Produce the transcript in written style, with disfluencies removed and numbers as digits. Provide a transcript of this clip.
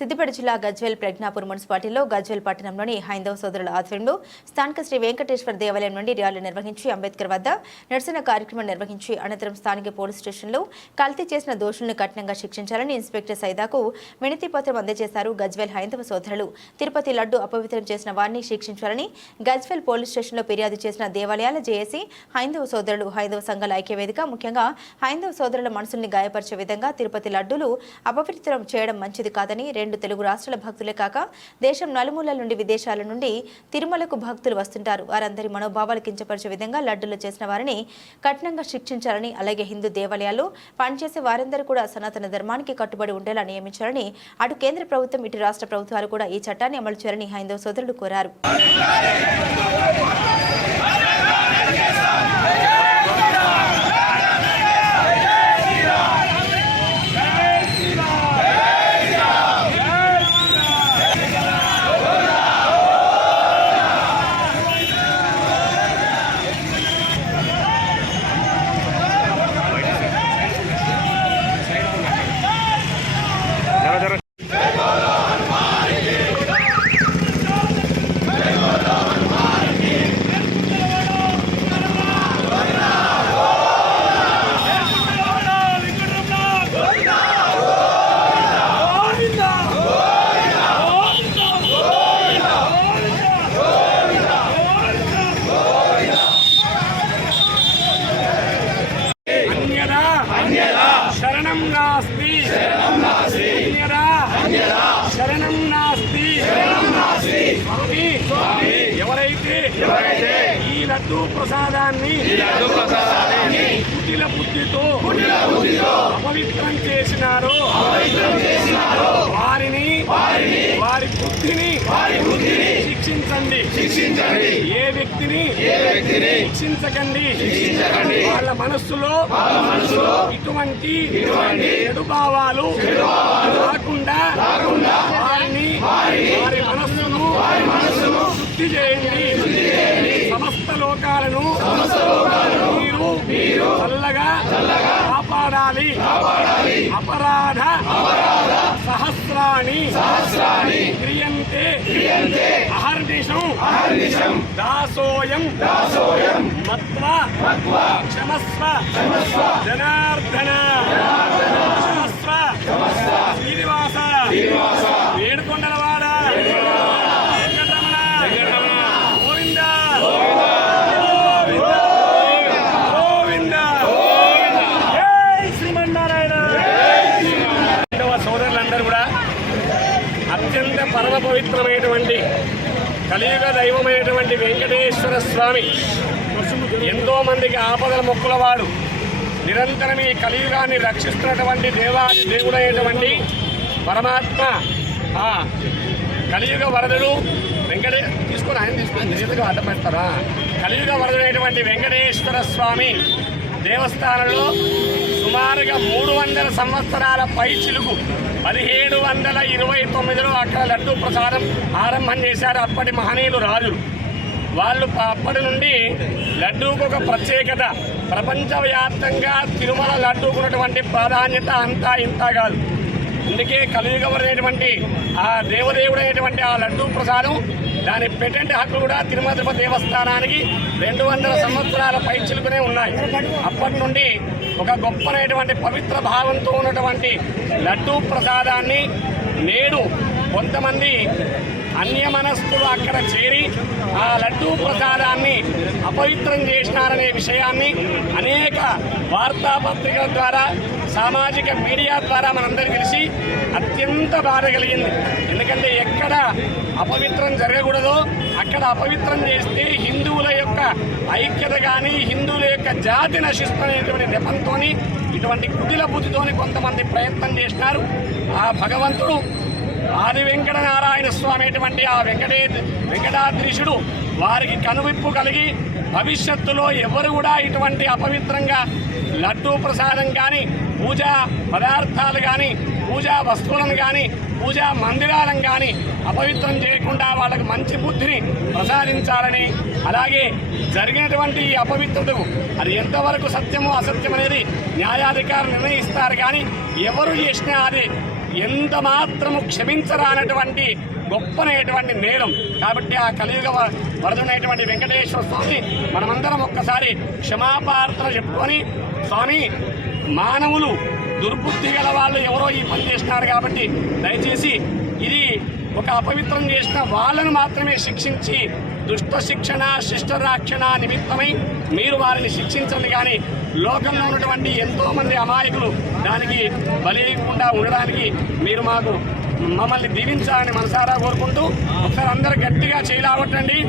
సిద్దిపేట జిల్లా గజ్వేల్ ప్రజ్ఞాపూర్ మున్సిపాలిటీలో గజ్వేల్ పట్టణంలోని హైందవ సోదరుల ఆధ్వర్యంలో స్థానిక శ్రీ వెంకటేశ్వర దేవాలయం నుండి ర్యాలీ నిర్వహించి అంబేద్కర్ వద్ద నిరసన కార్యక్రమం నిర్వహించి అనంతరం స్థానిక పోలీస్ స్టేషన్లో కల్తీ చేసిన దోషులను కఠినంగా శిక్షించాలని ఇన్స్పెక్టర్ సైదాకు వినతి పత్రం అందజేశారు. గజ్వేల్ హైందవ సోదరులు తిరుపతి లడ్డు అపవిత్రం చేసిన వారిని శిక్షించాలని గజ్వేల్ పోలీస్ స్టేషన్లో ఫిర్యాదు చేసిన దేవాలయాల జేఏసీ, హైందవ సోదరులు, హైందవ సంఘాల ఐక్యవేదిక ముఖ్యంగా హైందవ సోదరుల మనసుల్ని గాయపరిచే విధంగా తిరుపతి లడ్డూలు అపవిత్రం చేయడం మంచిది కాదని, రెండు తెలుగు రాష్ట్రాల భక్తులే కాక దేశం నలుమూలల నుండి విదేశాల నుండి తిరుమలకు భక్తులు వస్తుంటారు. వారందరి మనోభావాలు కించపరిచే విధంగా లడ్డూలు చేసిన వారిని కఠినంగా శిక్షించాలని, అలాగే హిందూ దేవాలయాలు పనిచేసే వారందరూ కూడా సనాతన ధర్మానికి కట్టుబడి ఉండేలా నియమించాలని అటు కేంద్ర ప్రభుత్వం ఇటు రాష్ట్ర ప్రభుత్వాలు కూడా ఈ చట్టాన్ని అమలు చేయాలని హైందవ సోదరులు కోరారు. శరణం నాస్తి శరణం నాస్తి. ఎవరైతే ఈ లడ్డూ ప్రసాదాన్ని కుటిల బుద్ధితో అపవిత్రం చేసినారో వారిని వారి బుద్ధిని శిక్షించండి. ఏ వ్యక్తిని శిక్షించకండి. వాళ్ళ మనస్సులో ఇటువంటి చెడు భావాలు రాకుండా వారి మనస్సును శుద్ధి చేయండి. సమస్త లోకాలను మీరు చల్లగా కాపాడాలి. అపరాధ సహస్రాణి క్రియంతే అహర్నిశం దాసోయం మత్వా క్షమస్వ జనార్దన క్షమస్వ శ్రీనివాస ఏడుకొండలవాడ వెంకటరమణ గోవింద గోవింద జై శ్రీమన్నారాయణ. సోదరులందరూ కూడా అత్యంత పరమ పవిత్రమైనటువంటి కలియుగ దైవమైనటువంటి వెంకటేశ్వర స్వామి ఎంతో మందికి ఆపదల మొక్కులవాడు, నిరంతరం ఈ కలియుగాన్ని రక్షిస్తున్నటువంటి దేవాది దేవుడైనటువంటి పరమాత్మ ఆ కలియుగ వరదుడు తీసుకొని అడ్డం పెడతారా. కలియుగ వరదుడైనటువంటి వెంకటేశ్వర స్వామి దేవస్థానంలో సుమారుగా 300 సంవత్సరాల పైచిలుకు 1729లో అక్కడ లడ్డూ ప్రసాదం ఆరంభం చేశారు అప్పటి మహనీయులు రాజులు. వాళ్ళు అప్పటి నుండి లడ్డూకు ఒక ప్రత్యేకత, ప్రపంచవ్యాప్తంగా తిరుమల లడ్డూకు ఉన్నటువంటి ప్రాధాన్యత అంతా ఇంత కాదు. అందుకే కలియుగమైనటువంటి ఆ దేవదేవుడైనటువంటి ఆ లడ్డూ ప్రసాదం దాని పేటెంట్ హక్కులు కూడా తిరుమల తిరుపతి దేవస్థానానికి 200 సంవత్సరాల పైచిలుకునే ఉన్నాయి. అప్పటి నుండి ఒక గొప్పనైనటువంటి పవిత్ర భావంతో ఉన్నటువంటి లడ్డూ ప్రసాదాన్ని నేడు కొంతమంది అన్యమనస్కులు అక్కడ చేరి ఆ లడ్డూ ప్రసాదాన్ని అపవిత్రం చేసినారనే విషయాన్ని అనేక వార్తాపత్రికల ద్వారా, సామాజిక మీడియా ద్వారా మనందరికీ తెలిసి అత్యంత బాధ కలిగింది. ఎందుకంటే ఎక్కడ అపవిత్రం జరగకూడదో అక్కడ అపవిత్రం చేస్తే హిందువుల యొక్క ఐక్యత కానీ హిందువుల యొక్క జాతి నశిస్తున్నటువంటి నెపంతో ఇటువంటి కుటిల బుద్ధితోని కొంతమంది ప్రయత్నం చేసినారు. ఆ భగవంతుడు ఆది వెంకటనారాయణ స్వామి అటువంటి ఆ వెంకటాద్రీశుడు వారికి కనువిప్పు కలిగి భవిష్యత్తులో ఎవరు కూడా ఇటువంటి అపవిత్రంగా లడ్డూ ప్రసాదం కానీ, పూజా పదార్థాలు కానీ, పూజా వస్తువులను కానీ, పూజా మందిరాలను కానీ అపవిత్రం చేయకుండా వాళ్ళకి మంచి బుద్ధిని ప్రసాదించాలని, అలాగే జరిగినటువంటి ఈ అపవిత్రతకు అది ఎంతవరకు సత్యమో అసత్యం అనేది న్యాయాధికారులు నిర్ణయిస్తారు. కానీ ఎవరు చేసినా అది ఎంత మాత్రము క్షమించరానటువంటి గొప్పనైనటువంటి నేరం. కాబట్టి ఆ కలియుగ వరదునైనటువంటి వెంకటేశ్వర స్వామి మనమందరం ఒక్కసారి క్షమాపార్థన చెప్పుకొని, స్వామి మానవులు దుర్బుద్ధి గల వాళ్ళు ఎవరో ఈ పని చేస్తున్నారు కాబట్టి దయచేసి ఇది ఒక అపవిత్రం చేసిన వాళ్ళను మాత్రమే శిక్షించి దుష్ట శిక్షణ శిష్ట రక్షణ నిమిత్తమై మీరు వారిని శిక్షించండి. కానీ లోకంలో ఉన్నటువంటి ఎంతోమంది అమాయకులు దానికి బలియకుండా ఉండడానికి మీరు మమ్మల్ని దీవించాలని మనసారా కోరుకుంటూ ఒకసారి అందరూ గట్టిగా చేయలాగొట్టండి.